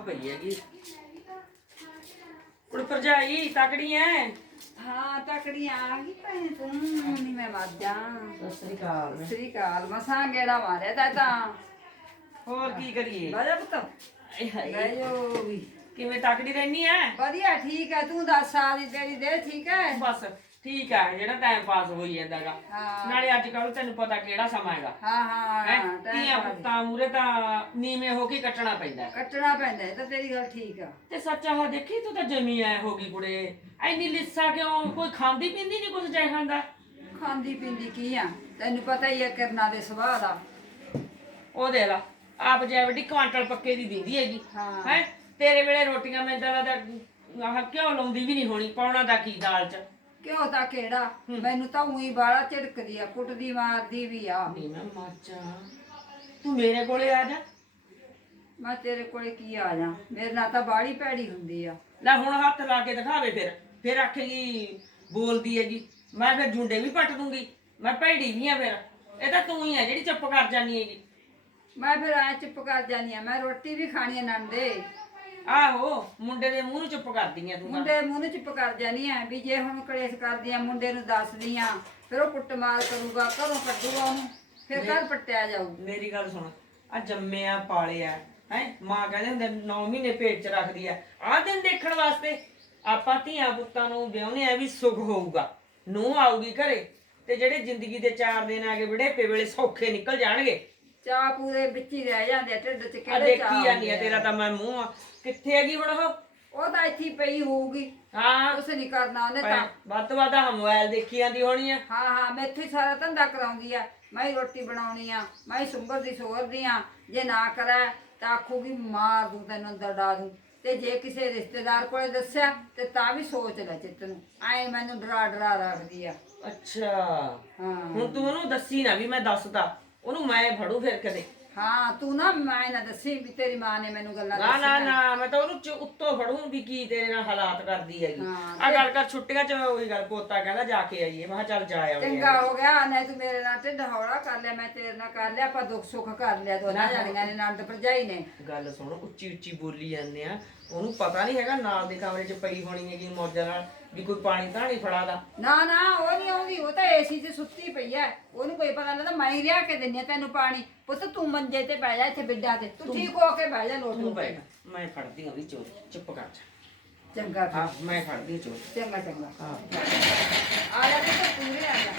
ਪਈ ਹੈਗੀ। ਕੁੜ ਭਰਜਾਈ ਤਕੜੀ ਐ? ਹਾਂ ਤਕੜੀਆਂ ਆ ਗਈ ਭੈਣ ਤੂੰ ਨਹੀਂ ਮੈਂ ਵਾਜਾਂ। ਸਤਿ ਸ੍ਰੀ ਅਕਾਲ। ਸ੍ਰੀ ਅਕਾਲ ਮਸਾਂ ਗੇੜਾ ਮਾਰਿਆ ਤਾਂ ਤਾਂ। ਹੋਰ ਕੀ ਕਰੀਏ? ਬਾਜਾ ਪੁੱਤ। ਆਏ ਹਾਏ, ਗਇਓ ਵੀ। ਕਿਵੇਂ ਤਕੜੀ ਰਹਿਨੀ ਐ? ਵਧੀਆ ਠੀਕ ਹੈ ਤੂੰ ਦੱਸ ਸਾਰੀ ਤੇਰੀ ਦੇ ਠੀਕ ਹੈ ਬਸ ਠੀਕ ਹੈ ਜਿਹੜਾ ਟਾਈਮ ਪਾਸ ਹੋਈ ਜਾਂਦਾਗਾ। ਨਾਲੇ ਅੱਜ ਕੱਲ ਤੈਨੂੰ ਪਤਾ ਕਿਹੜਾ ਸਮਾਂ ਹੈਗਾ। ਹਾਂ? ਹਾਂ ਹੈ time ਧੀਆਂ pass। ਪੁੱਤਾਂ ਮੂਰੇ ਤਾਂ ਨੀਵੇਂ ਹੋ ਕੇ ਕੱਟਣਾ ਪੈਂਦਾ ਹੈ। ਕੱਟਣਾ ਪੈਂਦਾ ਇਹ ਤਾਂ ਤੇਰੀ ਗੱਲ ਠੀਕ ਆ। ਤੇ ਸੱਚਾ ਹੋ ਦੇਖੀ ਤੂੰ ਤਾਂ ਜਮੀ ਐ ਹੋ ਗਈ ਕੁੜੇ। ਐਨੀ ਲਿੱਸਾ ਕਿਉਂ? ਕੋਈ ਖਾਂਦੀ ਪੀਂਦੀ ਨਹੀਂ ਕੁਝ ਜੈ ਖਾਂਦਾ ਖਾਂਦੀ ਪੀਂਦੀ ਕੀ ਆ? ਤੈਨੂੰ ਪਤਾ ਹੀ ਹੈ ਕਿਰਨਾ ਦੇ ਸੁਭਾਅ ਦਾ। ਉਹ ਦੇ ਲਾ ਆਪ ਜੈ ਵੱਡੀ ਕੁਆਂਟਲ ਪੱਕੇ ਦੀ ਦਿੰਦੀ ਹੈਗੀ। ਹਾਂ। ਹੈ? ਤੇਰੇ ਵੇਲੇ ਰੋਟੀਆਂ ਮੈਂ ਦਾ ਆਹ ਕਿਉਂ ਲਾਉਂਦੀ ਵੀ ਨਹੀਂ ਹੋਣੀ ਪਾਉਣਾ ਦਾ ਕੀ ਦਾਲ ਚ? ਕਿਉਂ ਤਾਂ ਕਿਹੜਾ? ਮੈਨੂੰ ਤਾਂ ਉਹੀ ਬਾਲਾ ਝਿੜਕਦੀ ਆ ਕੁੱਟਦੀ ਮਾਰਦੀ ਵੀ ਆ। ਨਹੀਂ ਮੈਂ ਮਰ ਜਾ। ਤੂੰ ਮੇਰੇ ਕੋਲੇ ਆ ਜਾ। ਮੈਂ ਤੇਰੇ ਕੋਲੇ ਕੀ ਆ ਜਾ? ਮੇਰੇ ਨਾਲ ਤਾਂ ਬਾੜੀ ਭੈੜੀ ਹੁੰਦੀ ਆ। ਲੈ ਹੁਣ ਹੱਥ ਲਾ ਕੇ ਦਿਖਾਵੇ ਫਿਰ। ਫਿਰ ਆਖੇਗੀ ਬੋਲਦੀ ਹੈਗੀ। ਮੈਂ ਫਿਰ ਜੁੰਡੇ ਵੀ ਪੱਟ ਦੂੰਗੀ। ਮੈਂ ਭੈੜੀ ਵੀ ਆ ਫਿਰ। ਇਹ ਤਾਂ ਤੂੰ ਹੀ ਆ ਜਿਹੜੀ ਚੁੱਪ ਕਰ ਜਾਨੀ ਹੈਗੀ। ਮੈਂ ਫਿਰ ਐ ਚੁੱਪ ਕਰ ਜਾਨੀ ਆ। ਮੈਂ ਰੋਟੀ ਵੀ ਖਾਣੀ ਆ ਨੰਦੇ। ਆਹੋ ਮੁੰਡੇ ਦੇ ਮੂੰਹ ਨੂੰ ਚੁੱਪ ਕਰਦੀ ਆ ਤੂੰ ਤਾਂ। ਮੁੰਡੇ ਮੂੰਹ ਨੂੰ ਚੁੱਪ ਕਰ ਜਾਨੀ ਆ ਵੀ ਜੇ ਹੁਣ ਕਲੇਸ਼ ਕਰਦੀ ਆ ਮੁੰਡੇ ਨੂੰ ਦੱਸਦੀ ਆ ਫਿਰ ਉਹ ਕੁੱਟਮਾਰ ਕਰੂਗਾ ਘਰੋਂ ਕੱਢੂਗਾ ਉਹਨੂੰ। ਫਿਰ ਘਰ ਪੱਟਿਆ ਜਾਊ ਮੇਰੀ ਗੱਲ ਸੁਣ ਆ ਜੰਮਿਆ ਪਾਲਿਆ ਹੈ? ਮਾਂ ਕਹਿੰਦੇ ਹੁੰਦੇ 9 ਮਹੀਨੇ ਪੇਟ 'ਚ ਰੱਖਦੀ ਆ। ਆਹ ਦਿਨ ਦੇਖਣ ਵਾਸਤੇ ਆਪਾਂ ਧੀਆਂ ਪੁੱਤਾਂ ਨੂੰ ਵਿਆਹੁਨੇ ਆ ਵੀ ਸੁਖ ਹੋਊਗਾ। ਨੂੰ ਆਊਗੀ ਘਰੇ ਤੇ ਜਿਹੜੇ ਜ਼ਿੰਦਗੀ ਦੇ ਚਾਰ ਦਿਨ ਆਗੇ ਬੜੇਪੇ ਵੇਲੇ ਸੌਖੇ ਨਿਕਲ ਜਾਣਗੇ। ਚਾਹ ਪੂਰੇ ਵਿੱਚ ਹੀ ਰਹਿ ਜਾਂਦੇ ਆ ਢਿੱਡ 'ਚ ਆ ਕਿਹੜੇ ਚਾਹ ਦੇਖੀ ਜਾਂਦੀ ਆ? ਤੇਰਾ ਤਾਂ ਮੈਂ ਮੂੰਹ ਆ। ਕਿੱਥੇ ਹੈਗੀ ਹੁਣ ਉਹ? ਉਹ ਤਾਂ ਇੱਥੇ ਹੀ ਪਈ ਹੋਊਗੀ। ਹਾਂ। ਕੁਛ ਨਹੀਂ ਕਰਨਾ ਉਹਨੇ ਤਾਂ। ਵੱਧ ਤੋਂ ਵੱਧ ਆਹ ਮੋਬਾਈਲ ਦੇਖੀ ਜਾਂਦੀ ਹੋਣੀ ਆ। ਹਾਂ ਹਾਂ ਮੈਂ ਇੱਥੇ ਹੀ ਸਾਰਾ ਧੰਦਾ ਕਰਾਉਂਦੀ ਆ। ਮੈਂ ਹੀ ਰੋਟੀ ਬਣਾਉਣੀ ਆ ਮੈਂ ਹੀ ਸੁੰਬਰ ਦੀ ਸੋਰਦੀ ਆ। ਜੇ ਨਾ ਕਰਾਂ ਤਾਂ ਆਖੂਗੀ ਮਾਰ ਦੂੰ ਤੈਨੂੰ ਅੰਦਰ ਡਾ ਦੂੰ। ਤੇ ਜੇ ਕਿਸੇ ਰਿਸ਼ਤੇਦਾਰ ਕੋਲੇ ਦੱਸਿਆ ਤੇ ਤਾਂ ਵੀ ਸੋਚ ਲੈ ਚਿੱਤ ਨੂੰ। ਐ ਮੈਨੂੰ ਡਰਾ ਡਰਾ ਰੱਖਦੀ ਆ। ਅੱਛਾ। ਹਾਂ। ਹੁਣ ਤੂੰ ਉਹਨੂੰ ਦੱਸੀ ਨਾ ਵੀ ਮੈਂ ਦੱਸਦਾ। ਉਹਨੂੰ ਮੈਂ ਫੜੂ ਫਿਰ ਕਦੇ। ਹਾਂ ਤੂੰ ਨਾ ਮੈਂ ਨਾ ਦੱਸੀ ਵੀ ਤੇਰੀ ਮਾਂ ਨੇ ਮੈਨੂੰ ਗੱਲਾਂ ਨਾ ਨਾ ਦੱਸੀਆਂ। ਨਾ ਮੈਂ ਤਾਂ ਉਹਨੂੰ ਚ- ਉੱਤੋਂ ਫੜੂੰ ਵੀ ਕੀ ਤੇਰੇ ਨਾਲ ਹਾਲਾਤ ਕਰਦੀ ਹੈਗੀ। ਹਾਂ, ਆ ਗੱਲ ਕਰ ਛੁੱਟੀਆਂ ਚ ਉਹੀ ਗੱਲ ਪੋਤਾ ਕਹਿੰਦਾ ਜਾ ਕੇ ਆਈਏ। ਮੈਂ ਕਿਹਾ ਚੱਲ ਜਾ ਆਉਂਦੇ ਚੰਗਾ ਹੋ ਗਿਆ ਨਹੀਂ ਤੂੰ ਮੇਰੇ ਨਾਲ ਢਿੱਡ ਹੌਲਾ ਕਰ ਲਿਆ ਮੈਂ ਤੇਰੇ ਨਾਲ ਕਰ ਲਿਆ ਆਪਾਂ ਦੁੱਖ ਸੁੱਖ ਕਰ ਲਿਆ ਦੋਨਾਂ ਜਾਣੀਆਂ ਨੇ ਨੰਦ ਭਰਜਾਈ ਨੇ। ਗੱਲ ਸੁਣ ਉੱਚੀ ਉੱਚੀ ਬੋਲੀ ਜਾਂਦੇ ਆ। ਉਹਨੂੰ ਪਤਾ ਨਹੀਂ ਹੈਗਾ ਨਾਲ ਦੇ ਕਮਰੇ 'ਚ ਪਈ ਹੋਣੀ ਹੈਗੀ ਮੌਜਾਂ ਨਾਲ ਵੀ ਕੋਈ ਪਾਣੀ ਤਾਂ ਨਹੀਂ ਫੜਾਦਾ। ਨਾ ਨਾ ਉਹ ਉਹ ਤਾਂ ਏਸੀ 'ਚ ਸੁੱਤੀ ਪਈ ਐ। ਉਹਨੂੰ ਕੋਈ ਪਤਾ ਨਹੀਂ ਮੈਂ ਹੀ ਲਿਆ ਕੇ ਦਿੰਨੀ ਆ ਤੈਨੂੰ ਪਾਣੀ। ਪੁੱਤ ਤੂੰ ਮੰਜੇ ਤੇ ਬਹਿ ਜਾ ਇੱਥੇ ਬਿੱਡਾਂ ਤੇ। ਤੂੰ ਠੀਕ ਹੋ ਕੇ ਬਹਿ ਜਾ ਲੋਟ ਤੂੰ ਬੈਠ ਕੇ ਮੈਂ ਫੜਦੀ ਹਾਂ ਉਹਦੀ ਚੋਰੀ। ਚੁੱਪ ਕਰ ਜਾ। ਚੰਗਾ ਹਾਂ ਮੈਂ ਫੜਦੀ ਹਾਂ ਚੋਰੀ। ਚੰਗਾ ਚੰਗਾ। ਆ ਜਾ ਤੇ ਪੂਰੇ ਆ ਜਾ।